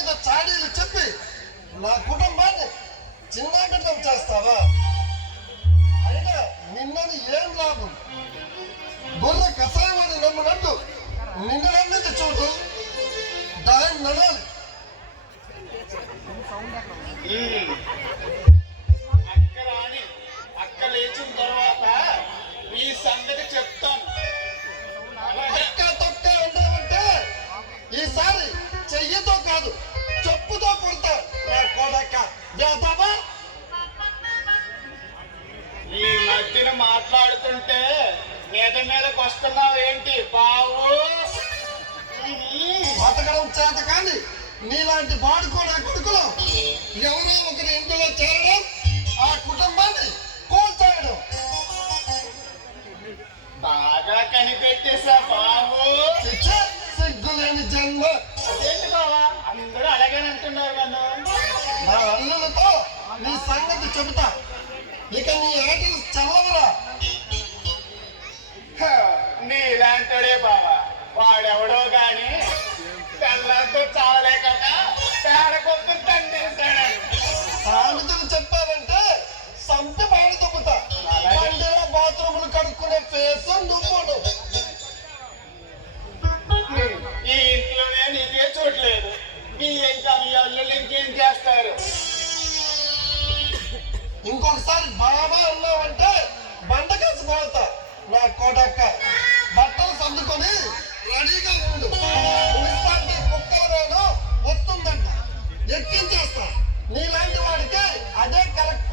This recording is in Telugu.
మీద చాడీలు చెప్పి నా కుటుంబాన్ని చిన్నాభిన్నం చేస్తావా? అయినా నిన్నని ఏం లాభం? గొర్రె కషాయమని నమ్మునట్టు నిన్ను నమ్మింది చూడు, దాన్ని నడాలి. అక్క లేచిన తర్వాత ఈ సంగతి చెప్తాను. అక్క తొక్క అంటావంటే ఈసారి చెయ్యితో కాదు చెప్పుతో కొడతా నా కొడక. ఈ మధ్యన మాట్లాడుతుంటే మీదకు వస్తున్నావు ఏంటి బావు? బతకడం చేత కానీ నీలాంటి వాడుకోడా కొడుకులు ఎవరో ఒకరి ఇంట్లో చేరడం, ఆ కుటుంబాన్ని కోల్చేయడం. బాగా కనిపెట్టేసా బావు. సిగ్గులేని జన్మ. అదేంటి బావా అందరూ అలాగే అంటున్నారు కదా. నా అల్లులతో నీ సంగతి చెబుతా, ఇక నీ ఆటలు చల్లవరా. నీలాంటోడే బావా, వాడెవడో గాని తెల్లంతో చావలేక పేడ కొట్టు తండేశాడు. సామెతలు చెప్పావంటే సంపి బాగా తొక్కుతా. బండిలో బాత్రూములు కడుక్కునే ఫేస్ నువ్వు. ఈ ఇంట్లోనే నీకే చూడలేదు, ఈ ఇంకా మీ అల్లుళ్ళు ఇంకేం చేస్తారు? ఇంకొకసారి బాబా అన్నావంటే బండకేసి పోతా నా కొడక్క. బట్టలు సర్దుకొని రెడీగా ఉండు, మున్సిపాలిటీ కుక్కల వేలు వస్తుందంట, ఎక్కించేస్తా. నీలాంటి వాడికి అదే కరెక్ట్.